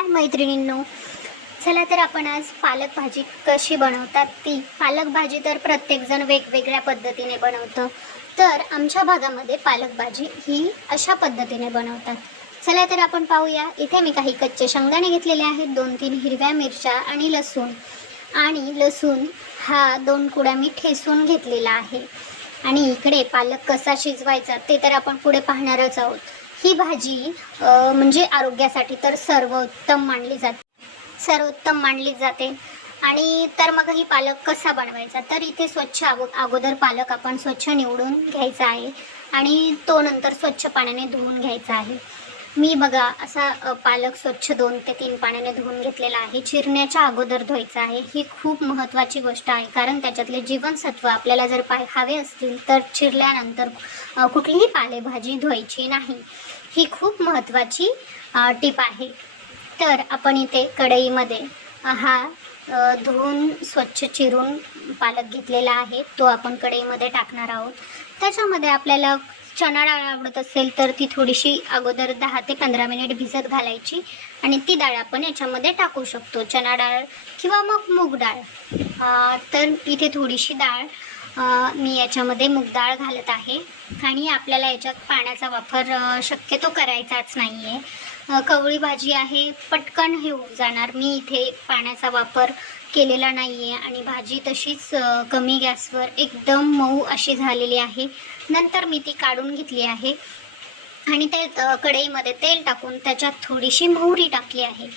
हाय मैत्रिणींनो, चला तर आपण आज पालक भाजी कशी बनवतात ती. पालक भाजी तर प्रत्येकजण वेगवेगळ्या पद्धतीने बनवतं, तर आमच्या भागामध्ये पालक भाजी ही अशा पद्धतीने बनवतात. चला तर आपण पाहूया. इथे मी काही कच्चे शेंगदाणे घेतलेले आहेत, 2-3 हिरव्या मिरच्या आणि लसूण हा 2 कुड्या मी ठेचून घेतलेला आहे. आणि इकडे पालक कसा शिजवायचा ते तर आपण पुढे पाहणारच आहोत. ही भाजी म्हणजे आरोग्यासाठी तर सर्वोत्तम मानली जाते. आणि तर मग ही पालक कसा बनवायचा, तर इथे स्वच्छ अगोदर पालक आपण स्वच्छ निवडून घ्यायचा आहे आणि तो नंतर स्वच्छ पाण्याने धुवून घ्यायचा आहे. मी बघा असा पालक स्वच्छ 2 ते 3 पाण्याने धुवून घेतलेला आहे. चिरण्याच्या अगोदर धुवायचा आहे. ही खूप महत्त्वाची गोष्ट आहे, कारण त्याच्यातले जीवनसत्व आपल्याला जर हवे असतील तर चिरल्यानंतर कुठलीही पालेभाजी धुवायची नाही. ही खूप महत्त्वाची टीप आहे. तर आपण इथे कढईमध्ये धुवून स्वच्छ चिरून पालक घेतलेला आहे, तो आपण कढईमध्ये टाकणार आहोत. त्याच्यामध्ये आपल्याला चणा डाळ आवडत असेल तर ती थोडीशी अगोदर 10 ते 15 मिनिट भिजत घालायची आणि ती डाळ आपण याच्यामध्ये टाकू शकतो, चणा डाळ किंवा मग मूग डाळ. तर इथे थोडीशी डाळ मी याच्यामध्ये मूग डाळ घालत आहे. आणि आपल्याला याच्यात पाण्याचा वापर शक्यतो करायचाच नाही आहे. कवळी भाजी आहे, पटकन हे होऊन जाणार. मी इथे पाण्याचा वापर केलेला नाही आहे आणि भाजी तशीच कमी गॅसवर एकदम मऊ अशी झालेली आहे. नंतर मी ती काढून घेतली आहे आणि त्या कढईमध्ये तेल टाकून त्याच्यात थोडीशी मोहरी टाकली आहे.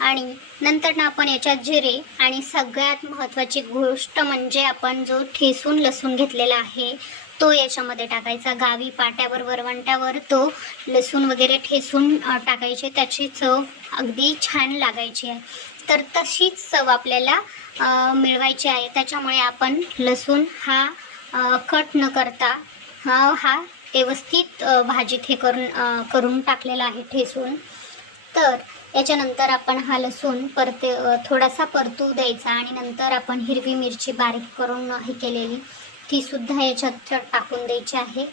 आणि नंतर आपण याच्यात जिरे आणि सगळ्यात महत्त्वाची गोष्ट म्हणजे आपण जो ठेचून लसूण घेतलेला आहे तो याच्यामध्ये टाकायचा. गावी पाट्यावर वरवंट्यावर तो लसूण वगैरे ठेचून टाकायचे, त्याची चव अगदी छान लागायची आहे. तर तशीच चव आपल्याला मिळवायची आहे. त्याच्यामुळे आपण लसूण हा कट न करता हा व्यवस्थित भाजीत हे करून टाकलेला आहे ठेचून. तर याच्यानंतर आपण हा लसूण थोडासा परतू द्यायचा आणि नंतर आपण हिरवी मिरची बारीक करून हे केलेली ती सुद्धा याच्यात टाकून द्यायची आहे.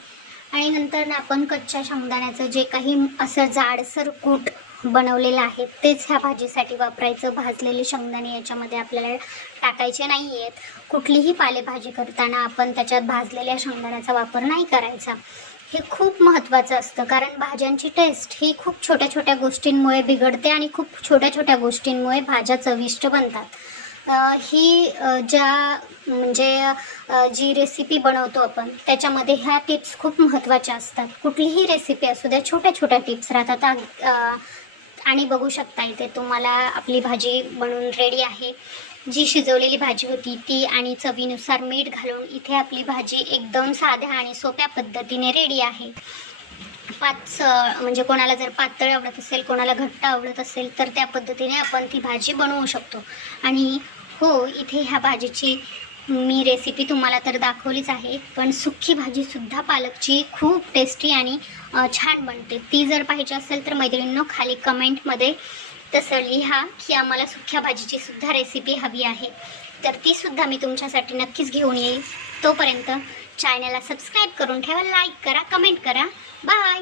आणि नंतर आपण कच्च्या शेंगदाण्याचं जे काही असं जाडसर कूट बनवलेलं आहे तेच ह्या भाजीसाठी वापरायचं. भाजलेले शेंगदाणे याच्यामध्ये आपल्याला टाकायचे नाही आहेत. कुठलीही पालेभाजी करताना आपण त्याच्यात भाजलेल्या शेंगदाण्याचा वापर नाही करायचा. हे खूप महत्त्वाचं असतं, कारण भाज्यांची टेस्ट ही खूप छोट्या छोट्या गोष्टींमुळे बिघडते आणि खूप छोट्या छोट्या गोष्टींमुळे भाज्या चविष्ट बनतात. जी रेसिपी बनवतो आपण त्याच्यामध्ये ह्या टिप्स खूप महत्त्वाच्या असतात. कुठलीही रेसिपी असू द्या, छोट्या छोट्या टिप्स राहतात. आणि बघू शकता इथे तुम्हाला आपली भाजी बनवून रेडी आहे. जी शिजवलेली भाजी होती ती आणि चवीनुसार मीठ घालून इथे आपली भाजी एकदम साध्या आणि सोप्या पद्धतीने रेडी आहे. म्हणजे कोणाला जर पातळ आवडत असेल, कोणाला घट्ट आवडत असेल तर त्या पद्धतीने आपण ती भाजी बनवू शकतो. आणि हो, इथे ह्या भाजीची मी रेसिपी तुम्हाला तर दाखवलीच आहे, पण सुक्की भाजीसुद्धा पालकची खूप टेस्टी आणि छान बनते. ती जर पाहिजे असेल तर मैत्रिणींनो खाली कमेंटमध्ये तसं लिहा की आम्हाला सुक्या भाजीची सुद्धा रेसिपी हवी आहे, तर तीसुद्धा मी तुमच्यासाठी नक्कीच घेऊन येईल. तोपर्यंत चॅनलला सबस्क्राईब करून ठेवा, लाईक करा, कमेंट करा. बाय.